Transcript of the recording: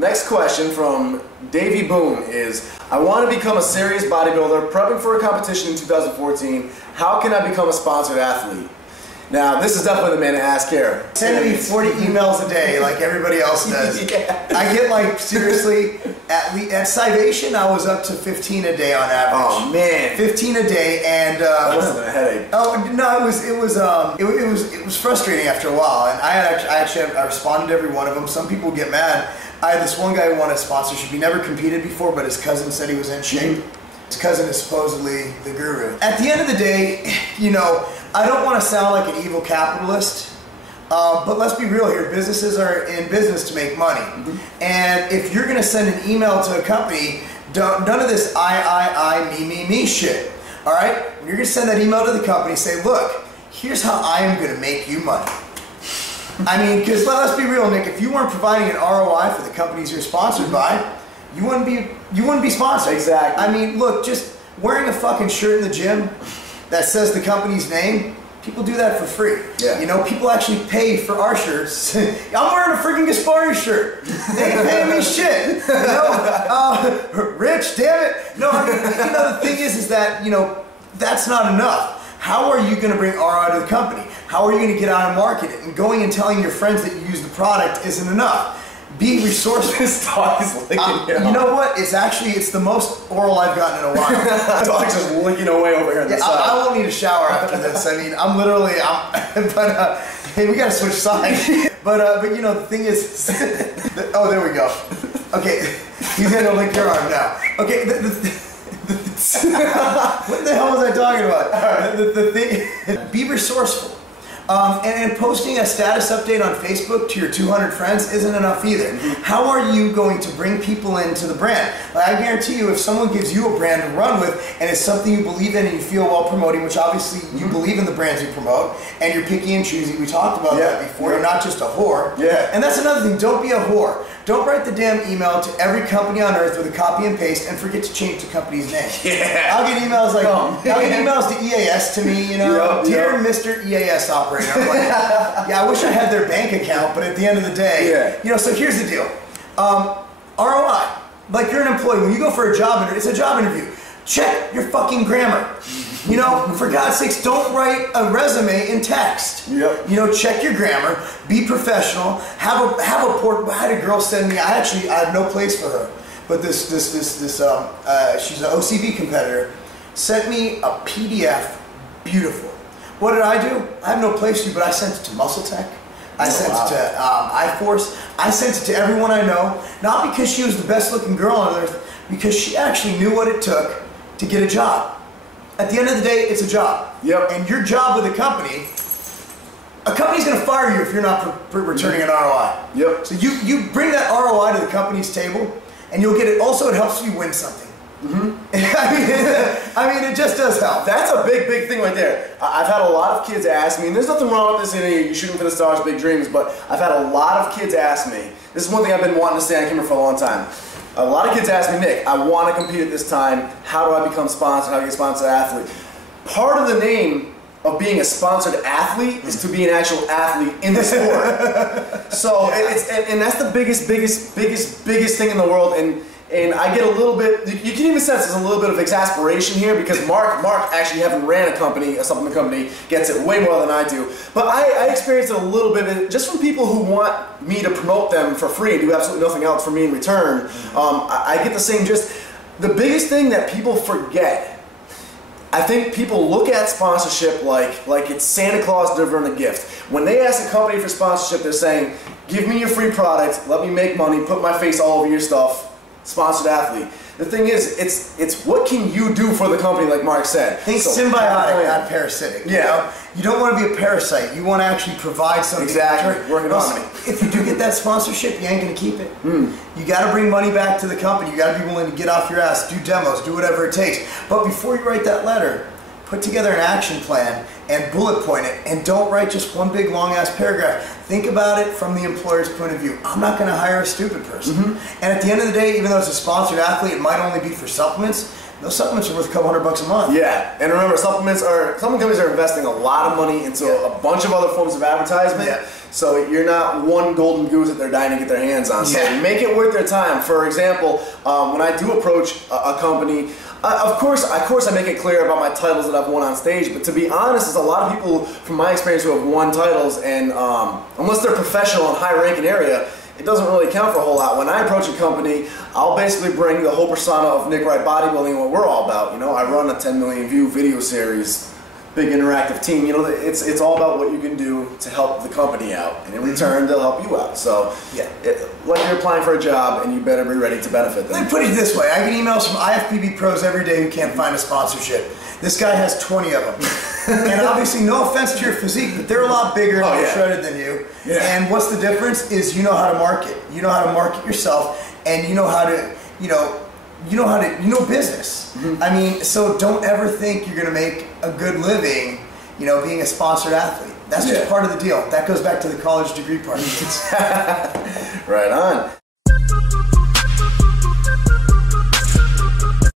Next question from Davey Boone is, I want to become a serious bodybuilder, prepping for a competition in 2014. How can I become a sponsored athlete? Now, this is definitely the man to ask here. Sending me 40 emails a day like everybody else does. Yeah. I get like, seriously, at Scivation, I was up to 15 a day on average. Oh man. 15 a day, and that wasn't a headache. Oh no, it was frustrating after a while, and I responded to every one of them. Some people get mad. I had this one guy who wanted a sponsorship. He never competed before, but his cousin said he was in shape. His cousin is supposedly the guru. At the end of the day, you know, I don't want to sound like an evil capitalist, but let's be real here. Businesses are in business to make money. And if you're going to send an email to a company, none of this I, me shit. All right? When you're going to send that email to the company, say, look, here's how I am going to make you money. I mean, because let's be real, Nick, if you weren't providing an ROI for the companies you're sponsored by, you wouldn't be sponsored. Exactly. I mean, look, just wearing a fucking shirt in the gym that says the company's name, people do that for free. Yeah. You know, people actually pay for our shirts. I'm wearing a freaking Gaspari shirt. They ain't paying me shit. You know, Rich, damn it. No, I mean, you know, the thing is that, you know, that's not enough. How are you going to bring ROI to the company? How are you going to get out and market it? And going and telling your friends that you use the product isn't enough. Be resourceful. This dog is licking you know what? It's the most oral I've gotten in a while. Dog's just licking away over here on the side. I won't need a shower after this. I mean, I'm literally, but hey, we gotta switch sides. But you know, the thing is, oh, there we go. Okay, he's gonna lick your arm now. Okay, what the hell was I talking about? The thing, be resourceful. And posting a status update on Facebook to your 200 friends isn't enough either. How are you going to bring people into the brand? Like, I guarantee you, if someone gives you a brand to run with and it's something you believe in and you feel while promoting, which obviously you believe in the brands you promote, and you're picky and choosy, we talked about that before, you're not just a whore. Yeah. And that's another thing, don't be a whore. Don't write the damn email to every company on earth with a copy and paste and forget to change the company's name. Yeah. I'll get emails like, I'll get emails to EAS to me, you know, dear Mr. EAS operator. I'm like, yeah, I wish I had their bank account, but at the end of the day, you know, so here's the deal. ROI, like you're an employee, when you go for a job interview, it's a job interview. Check your fucking grammar. You know, for God's sakes, don't write a resume in text. Yep. You know, check your grammar, be professional, have a port. I had a girl send me, I had no place for her, but she's an OCB competitor, sent me a PDF, beautiful. What did I do? I have no place to, but I sent it to Muscle Tech. I sent it to iForce. I sent it to everyone I know, not because she was the best looking girl on earth, because she actually knew what it took to get a job. At the end of the day, it's a job. Yep. And your job with a company's going to fire you if you're not returning an ROI. Yep. So you bring that ROI to the company's table, and you'll get it. Also, it helps you win something. I mean, it just does help. That's a big thing right there. I've had a lot of kids ask me, and there's nothing wrong with this, you're shooting for the stars, big dreams, but I've had a lot of kids ask me, this is one thing I've been wanting to say on camera for a long time. A lot of kids ask me, Nick, I want to compete at this time. How do I become sponsored? How do I get sponsored athlete? Part of the name of being a sponsored athlete is to be an actual athlete in the sport. So and that's the biggest thing in the world. And I get a little bit, you can even sense there's a little bit of exasperation here because Mark actually having ran a company, a supplement company, gets it way more than I do. But I experienced it a little bit just from people who want me to promote them for free and do absolutely nothing else for me in return. I get the same gist. The biggest thing that people forget, I think people look at sponsorship like it's Santa Claus delivering a gift. When they ask a company for sponsorship, they're saying, give me your free product, let me make money, put my face all over your stuff. Sponsored athlete. The thing is, it's what can you do for the company, like Mark said. Think symbiotic, not parasitic. Yeah. You know? You don't want to be a parasite. You want to actually provide something. Exactly. Working on it. If you do get that sponsorship, you ain't going to keep it. You got to bring money back to the company. You got to be willing to get off your ass, do demos, do whatever it takes. But before you write that letter, put together an action plan and bullet point it, and don't write just one big long ass paragraph. Think about it from the employer's point of view. I'm not going to hire a stupid person. And at the end of the day, even though it's a sponsored athlete, it might only be for supplements. those supplements are worth a couple $100 a month. Yeah, and remember, supplement companies are investing a lot of money into a bunch of other forms of advertisement. Yeah. So you're not one golden goose that they're dying to get their hands on. So make it worth their time. For example, when I do approach a company, of course I make it clear about my titles that I've won on stage, but to be honest, there's a lot of people from my experience who have won titles, and unless they're professional in a high-ranking area, it doesn't really count for a whole lot. When I approach a company, I'll basically bring the whole persona of Nick Wright Bodybuilding and what we're all about. You know, I run a 10 million view video series, big interactive team. You know, it's all about what you can do to help the company out, and in return, they'll help you out. So, like you're applying for a job, and you better be ready to benefit them. Let me put it this way: I get emails from IFBB pros every day who can't find a sponsorship. This guy has 20 of them. And obviously, no offense to your physique, but they're a lot bigger and more shredded than you. Yeah. And what's the difference is you know how to market. You know how to market yourself, and you know how to, you know business. Mm-hmm. I mean, so don't ever think you're going to make a good living, you know, being a sponsored athlete. That's just part of the deal. That goes back to the college degree part. Right on.